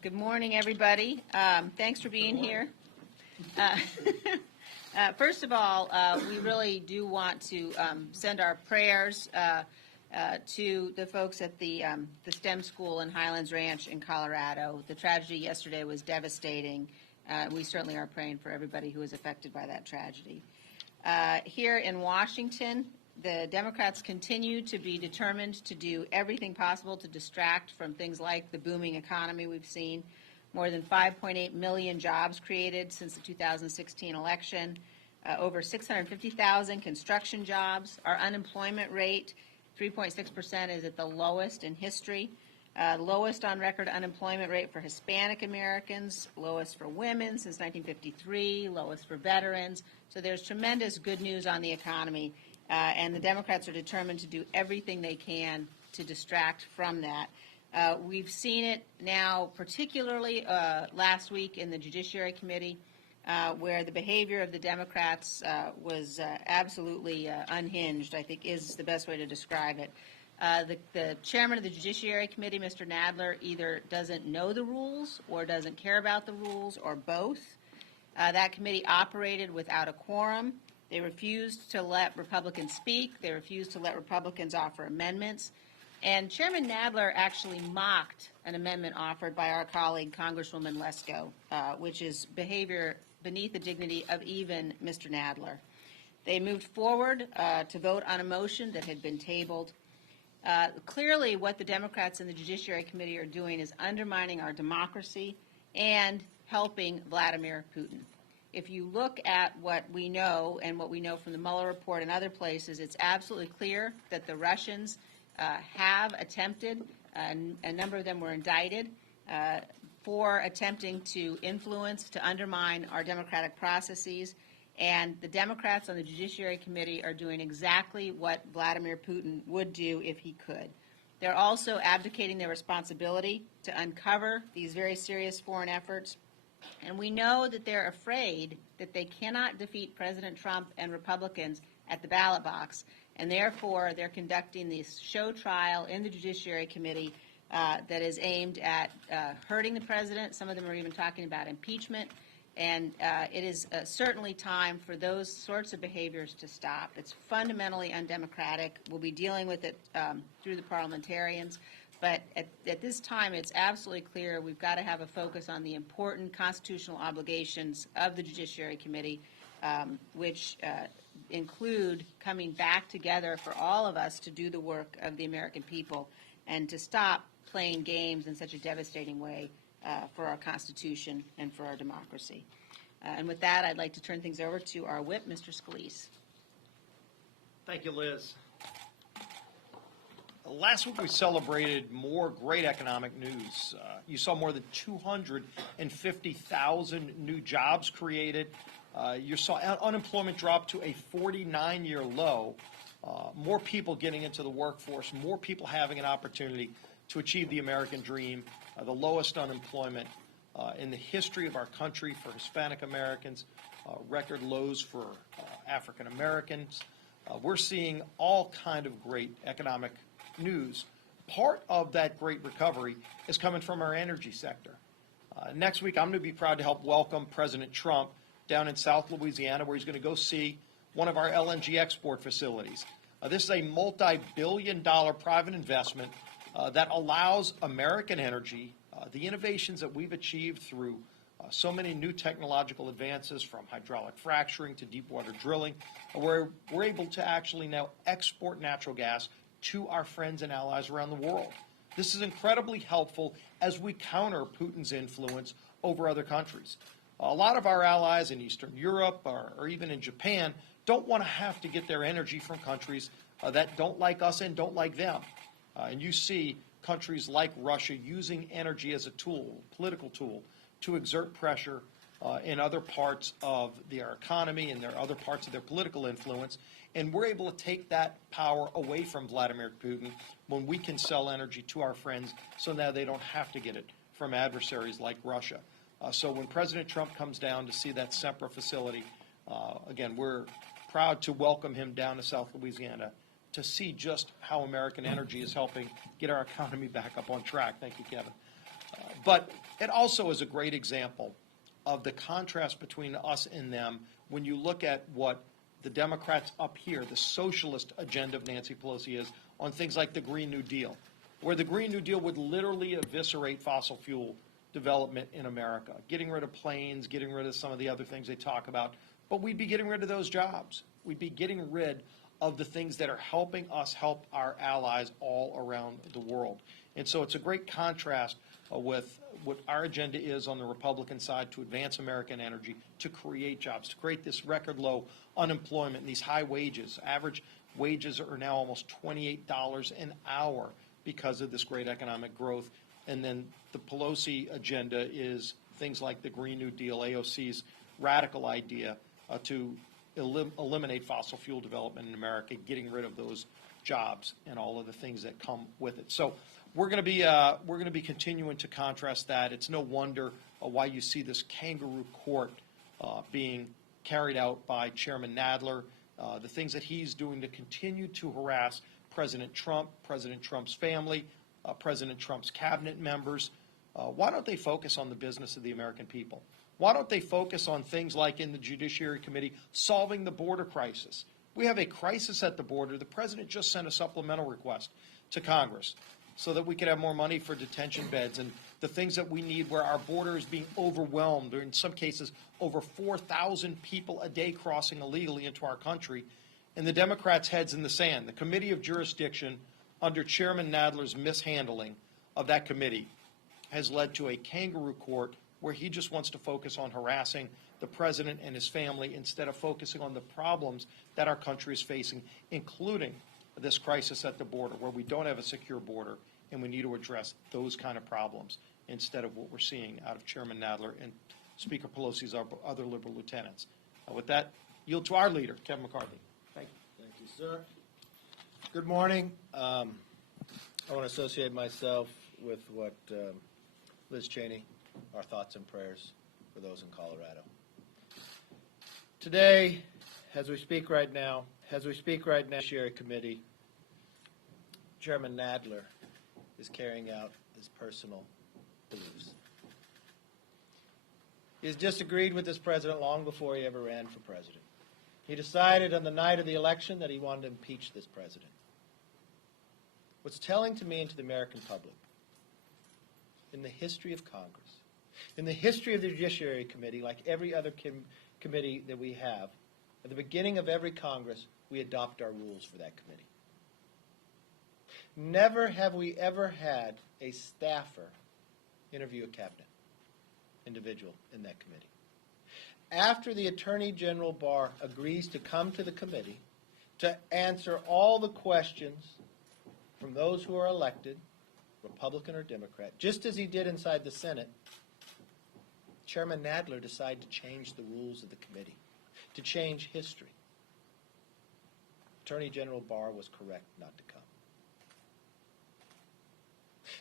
Good morning, everybody. Thanks for being here. First of all, we really do want to send our prayers to the folks at the STEM school in Highlands Ranch in Colorado. The tragedy yesterday was devastating. We certainly are praying for everybody who was affected by that tragedy. Here in Washington, the Democrats continue to be determined to do everything possible to distract from things like the booming economy we've seen. More than 5.8 million jobs created since the 2016 election. Over 650,000 construction jobs. Our unemployment rate, 3.6%, is at the lowest in history. Lowest on record unemployment rate for Hispanic Americans, lowest for women since 1953, lowest for veterans. So there's tremendous good news on the economy. And the Democrats are determined to do everything they can to distract from that. We've seen it now, particularly last week in the Judiciary Committee, where the behavior of the Democrats was absolutely unhinged, I think is the best way to describe it. The chairman of the Judiciary Committee, Mr. Nadler, either doesn't know the rules or doesn't care about the rules or both. That committee operated without a quorum. They refused to let Republicans speak. They refused to let Republicans offer amendments. And Chairman Nadler actually mocked an amendment offered by our colleague, Congresswoman Lesko, which is behavior beneath the dignity of even Mr. Nadler. They moved forward to vote on a motion that had been tabled. Clearly, what the Democrats in the Judiciary Committee are doing is undermining our democracy and helping Vladimir Putin. If you look at what we know and what we know from the Mueller report and other places, it's absolutely clear that the Russians have attempted, a number of them were indicted, for attempting to influence, to undermine our democratic processes. And the Democrats on the Judiciary Committee are doing exactly what Vladimir Putin would do if he could. They're also abdicating their responsibility to uncover these very serious foreign efforts. And we know that they're afraid that they cannot defeat President Trump and Republicans at the ballot box, and therefore they're conducting this show trial in the Judiciary Committee that is aimed at hurting the president. Some of them are even talking about impeachment, and it is certainly time for those sorts of behaviors to stop. It's fundamentally undemocratic. We'll be dealing with it through the parliamentarians. But at this time, it's absolutely clear we've got to have a focus on the important constitutional obligations of the Judiciary Committee, which include coming back together for all of us to do the work of the American people and to stop playing games in such a devastating way for our Constitution and for our democracy. And with that, I'd like to turn things over to our whip, Mr. Scalise. Thank you, Liz. Last week we celebrated more great economic news. You saw more than 250,000 new jobs created. You saw unemployment drop to a 49-year low. More people getting into the workforce, more people having an opportunity to achieve the American dream, the lowest unemployment in the history of our country for Hispanic Americans, record lows for African Americans. We're seeing all kind of great economic news. Part of that great recovery is coming from our energy sector. Next week, I'm going to be proud to help welcome President Trump down in South Louisiana, where he's going to go see one of our LNG export facilities. This is a multi-billion-dollar private investment that allows American energy, the innovations that we've achieved through so many new technological advances, from hydraulic fracturing to deep water drilling, where we're able to actually now export natural gas to our friends and allies around the world. This is incredibly helpful as we counter Putin's influence over other countries. A lot of our allies in Eastern Europe or even in Japan don't want to have to get their energy from countries that don't like us and don't like them. And you see countries like Russia using energy as a tool, political tool, to exert pressure in other parts of their economy and their other parts of their political influence. And we're able to take that power away from Vladimir Putin when we can sell energy to our friends so now they don't have to get it from adversaries like Russia. So when President Trump comes down to see that Sempra facility, again, we're proud to welcome him down to South Louisiana to see just how American energy is helping get our economy back up on track. Thank you, Kevin. But it also is a great example of the contrast between us and them when you look at what the Democrats up here, the socialist agenda of Nancy Pelosi is on things like the Green New Deal, where the Green New Deal would literally eviscerate fossil fuel development in America, getting rid of planes, getting rid of some of the other things they talk about. But we'd be getting rid of those jobs. We'd be getting rid of the things that are helping us help our allies all around the world. And so it's a great contrast with what our agenda is on the Republican side to advance American energy, to create jobs, to create this record low unemployment and these high wages. Average wages are now almost $28 an hour because of this great economic growth. And then the Pelosi agenda is things like the Green New Deal, AOC's radical idea to eliminate fossil fuel development in America, getting rid of those jobs and all of the things that come with it. So we're going to be continuing to contrast that. It's no wonder why you see this kangaroo court being carried out by Chairman Nadler, the things that he's doing to continue to harass President Trump, President Trump's family, President Trump's cabinet members. Why don't they focus on the business of the American people? Why don't they focus on things like in the Judiciary Committee, solving the border crisis? We have a crisis at the border. The president just sent a supplemental request to Congress so that we could have more money for detention beds and the things that we need where our border is being overwhelmed, or in some cases over 4,000 people a day crossing illegally into our country, and the Democrats' heads in the sand. The Committee of Jurisdiction, under Chairman Nadler's mishandling of that committee, has led to a kangaroo court where he just wants to focus on harassing the president and his family instead of focusing on the problems that our country is facing, including this crisis at the border, where we don't have a secure border, and we need to address those kind of problems instead of what we're seeing out of Chairman Nadler and Speaker Pelosi's other liberal lieutenants. With that, yield to our leader, Kevin McCarthy. Thank you. Thank you, sir. Good morning. I want to associate myself with what Liz Cheney, our thoughts and prayers for those in Colorado. Today, as we speak right now, Judiciary Committee, Chairman Nadler is carrying out his personal beliefs. He has disagreed with this president long before he ever ran for president. He decided on the night of the election that he wanted to impeach this president. What's telling to me and to the American public, in the history of Congress, in the history of the Judiciary Committee, like every other committee that we have, at the beginning of every Congress, we adopt our rules for that committee. Never have we ever had a staffer interview a cabinet individual in that committee. After the Attorney General Barr agrees to come to the committee to answer all the questions from those who are elected, Republican or Democrat, just as he did inside the Senate, Chairman Nadler decided to change the rules of the committee, to change history. Attorney General Barr was correct not to come.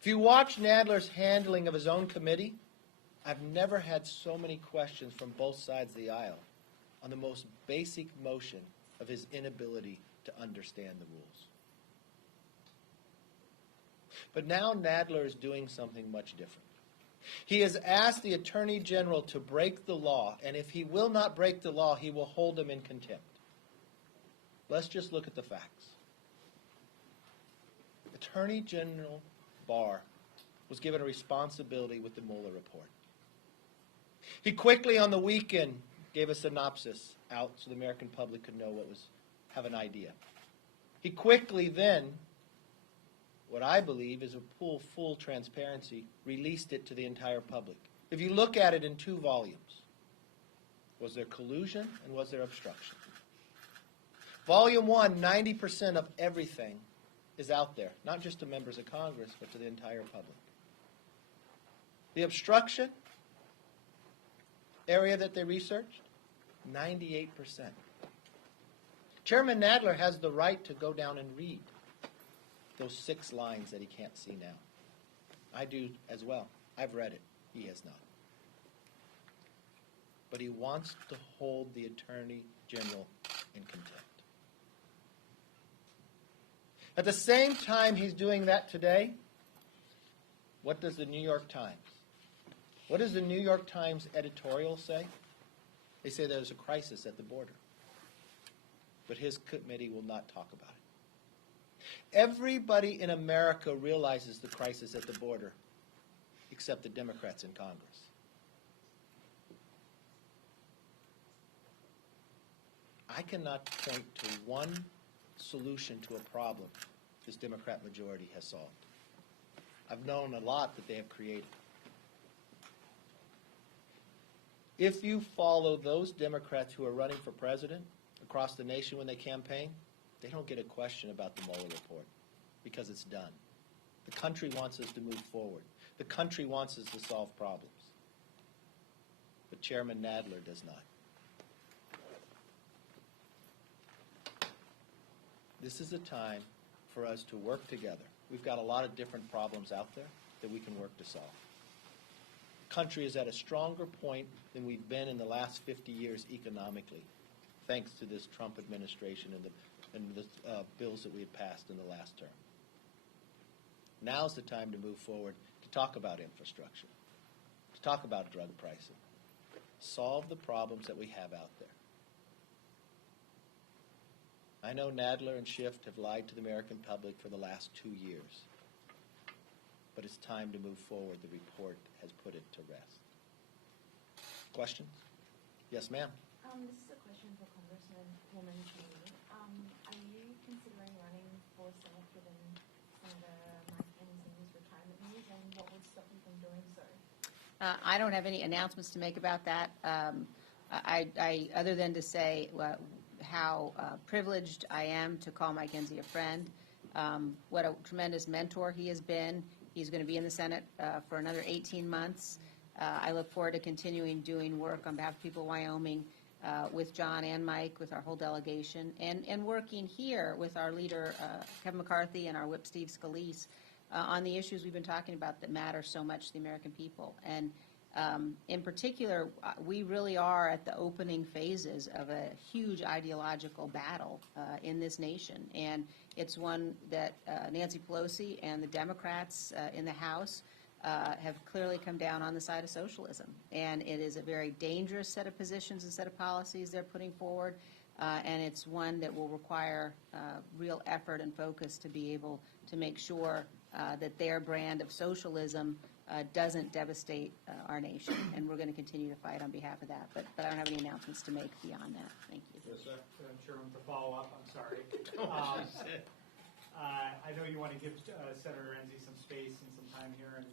If you watch Nadler's handling of his own committee, I've never had so many questions from both sides of the aisle on the most basic motion of his inability to understand the rules. But now Nadler is doing something much different. He has asked the Attorney General to break the law, and if he will not break the law, he will hold him in contempt. Let's just look at the facts. Attorney General Barr was given a responsibility with the Mueller report. He quickly on the weekend gave a synopsis out so the American public could know have an idea. He quickly then, what I believe is a full transparency, released it to the entire public. If you look at it in 2 volumes, was there collusion and was there obstruction? Volume 1, 90% of everything is out there, not just to members of Congress, but to the entire public. The obstruction area that they researched, 98%. Chairman Nadler has the right to go down and read those 6 lines that he can't see now. I do as well. I've read it. He has not. But he wants to hold the Attorney General in contempt. At the same time he's doing that today, What does the New York Times? What does the New York Times editorial say? They say there's a crisis at the border. But his committee will not talk about it. Everybody in America realizes the crisis at the border, except the Democrats in Congress. I cannot point to one solution to a problem this Democrat majority has solved. I've known a lot that they have created. If you follow those Democrats who are running for president across the nation when they campaign, they don't get a question about the Mueller report because it's done. The country wants us to move forward. The country wants us to solve problems. But Chairman Nadler does not. This is a time for us to work together. We've got a lot of different problems out there that we can work to solve. The country is at a stronger point than we've been in the last 50 years economically, thanks to this Trump administration and the bills that we had passed in the last term. Now's the time to move forward, to talk about infrastructure, to talk about drug pricing, solve the problems that we have out there. I know Nadler and Schiff have lied to the American public for the last 2 years, but it's time to move forward. The report has put it to rest. Questions? Yes, ma'am. This is a question for Congresswoman Cheney. Are you considering running for Senate given Senator Mike Penz's retirement news, and what would stop you from doing so? I don't have any announcements to make about that. Other than to say how privileged I am to call Mike Enzi a friend, what a tremendous mentor he has been. He's going to be in the Senate for another 18 months. I look forward to continuing doing work on behalf of people of Wyoming with John and Mike, with our whole delegation, and working here with our leader, Kevin McCarthy, and our whip, Steve Scalise, on the issues we've been talking about that matter so much to the American people. And in particular, we really are at the opening phases of a huge ideological battle in this nation. And it's one that Nancy Pelosi and the Democrats in the House have clearly come down on the side of socialism. And it is a very dangerous set of positions and set of policies they're putting forward. And it's one that will require real effort and focus to be able to make sure that their brand of socialism doesn't devastate our nation, and we're going to continue to fight on behalf of that. But I don't have any announcements to make beyond that. Thank you. Yes, sir. Chairman, to follow up, I'm sorry. I know you want to give Senator Enzi some space and some time here,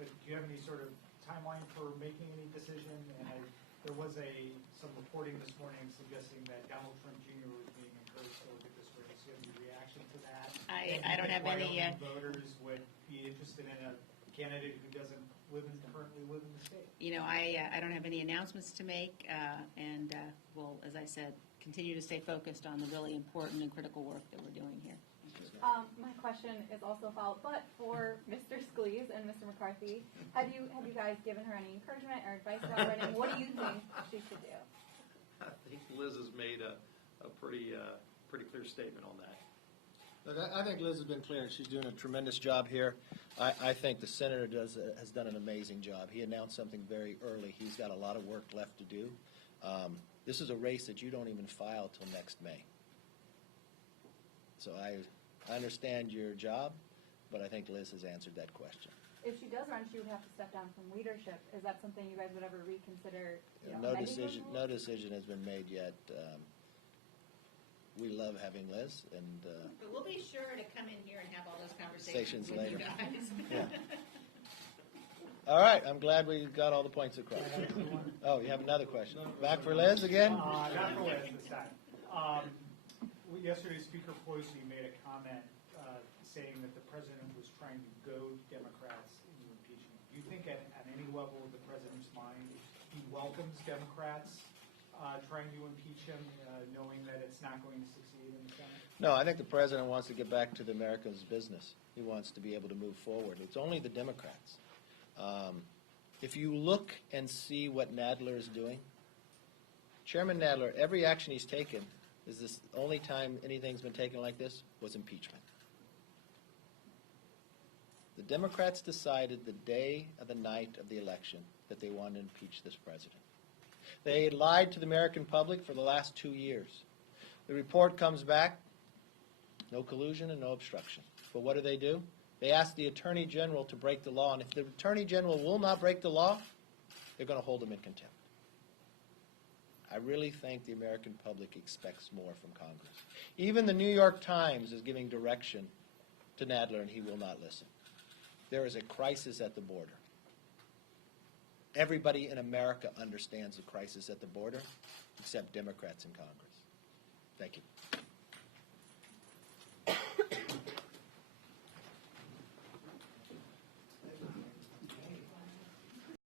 but do you have any sort of timeline for making any decision? And there was some reporting this morning suggesting that Donald Trump Jr. was being encouraged to look at this race. Do you have any reaction to that? I don't have any. Voters would be interested in a candidate who doesn't currently live in the state. You know, I don't have any announcements to make, and we'll, as I said, continue to stay focused on the really important and critical work that we're doing here. My question is also a follow-up, but for Mr. Scalise and Mr. McCarthy, have you guys given her any encouragement or advice about running? What do you think she should do? I think Liz has made a pretty clear statement on that. Look, I think Liz has been clear. She's doing a tremendous job here. I think the senator has done an amazing job. He announced something very early. He's got a lot of work left to do. This is a race that you don't even file till next May. So I understand your job, but I think Liz has answered that question. If she does run, she would have to step down from leadership. Is that something you guys would ever reconsider? No decision has been made yet. We love having Liz, and But we'll be sure to come in here and have all those conversations with later. you guys. Yeah. All right, I'm glad we got all the points across. Oh, you have another question. Back for Liz again? Not for Liz this time. Yesterday, Speaker Pelosi made a comment saying that the president was trying to goad Democrats into impeachment. Do you think at any level of the president's mind he welcomes Democrats trying to impeach him, knowing that it's not going to succeed in the Senate? No, I think the president wants to get back to the Americans' business. He wants to be able to move forward. It's only the Democrats. If you look and see what Nadler is doing, Chairman Nadler, every action he's taken, is this only time anything's been taken like this was impeachment. The Democrats decided the day of the night of the election that they wanted to impeach this president. They lied to the American public for the last 2 years. The report comes back, no collusion and no obstruction. But what do? They ask the Attorney General to break the law, and if the Attorney General will not break the law, they're going to hold him in contempt. I really think the American public expects more from Congress. Even the New York Times is giving direction to Nadler, and he will not listen. There is a crisis at the border. Everybody in America understands the crisis at the border, except Democrats in Congress. Thank you.